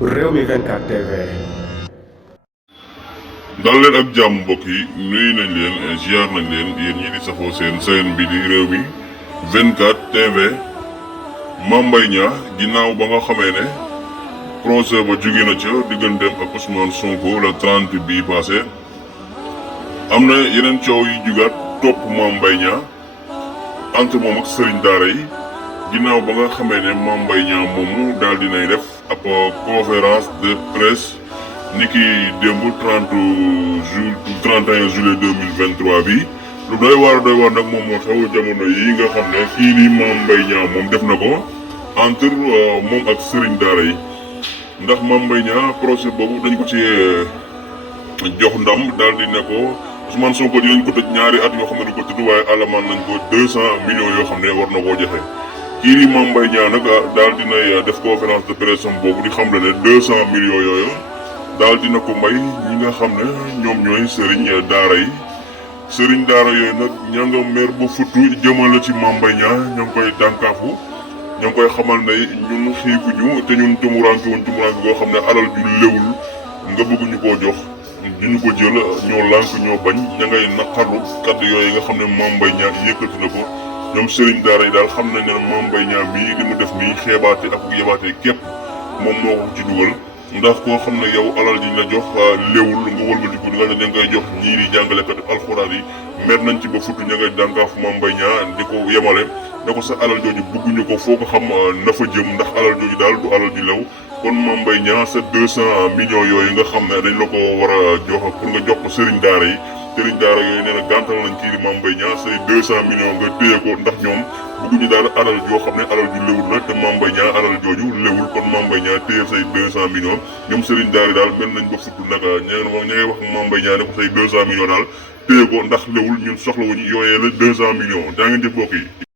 Rewmi 24 TV. dal leen ak jàmm mbokk yi nuyu nañ leen ziar nañ leen yéen ñi di safoo seen bi di Rewmi 24 TV. Mame Mbaye Niang ginnaaw ba nga xamee ne procès ba jóge na ca digganteem ak Ousmane Sonko le 30 bii passé am na yeneen coow yu jugaat topp Mame Mbaye Niang entre moom ak sëriñ daara yi ginnaaw ba nga xamee ne Mame Mbaye Niang moomu daal dinay def ab conférence de presse niki démb 31 juillet 2023 bi lu doy waar nag moom moo xew jamono yi nga xam ne kii nii Mame Mbaye Niang moom def na ko entre moom ak sëriñ daara yi ndax Mame Mbaye Niang procès boobu dañ ko ci jox ndam daal di ne ko Ousmane Sonko dinañ ko tëj ñaari at yoo xam ne du ko tëdd waaye alamaan nañ ko 200 millions yoo xam ne war na koo joxe. kii di Mame Mbaye Niang nag daal dinay def conférence de presse am boobu di xam ne 200 millions yooyu daal dina ko may ñi nga xam ne ñoom ñooy sëriñ daara yi. sëriñ daara yooyu nag ña nga mer ba futtu jëmale ci Mame Mbaye Niang ña ngi koy dànkaafu ña ngi koy xamal ne ñun xiifuñu te ñun tumuranke goo xam ne alal ju léwul nga bëgguñu koo jox duñu ko jël ñoo lànk ñoo bañ ña ngay naqarlu kaddu yooyu nga xam ne Mame Mbaye Niang yëkkati na ko ñoom sëriñ daara yi daal xam nañ ne Mame Mbaye Niang mii li mu def nii xeebaate ak yabaate képp moom moo ko ci dugal ndax koo xam ne yow alal ji la jox léewul nga wëlbatiku di nga ne da ngay jox ñii di jàngalekat alxuraan yi mer nañ ci ba futt ña ngay dànkaaf Mame Mbaye Niang di ko yemale ne ko sa alal jooju bëgguñu ko foo ko xam na fa jëm ndax alal jooju daal du alal ji lew kon Mame Mbaye Niang sa 200 millions yooyu nga xam ne dañ la ko war a jox pour nga jox ko sëriñ daara yi sëriñ daara yooyu nee na gàntal nañ kii di Mame Mbaye Niang say 200 millions nga téye ko ndax ñoom bëgguñu daal alal joo xam ne alal ju léwul la te Mame Mbaye Niang alal jooju léwul kon Mame Mbaye Niang téye say 200 millions ñoom sëriñ daara daal mel nañ ba fudd nag ña ngay wax Mame Mbaye Niang ne ko say 200 millions daal téye ko ndax léwul ñun soxlawuñu yooyee la 200 millions daa ngeen jëf mbokk yi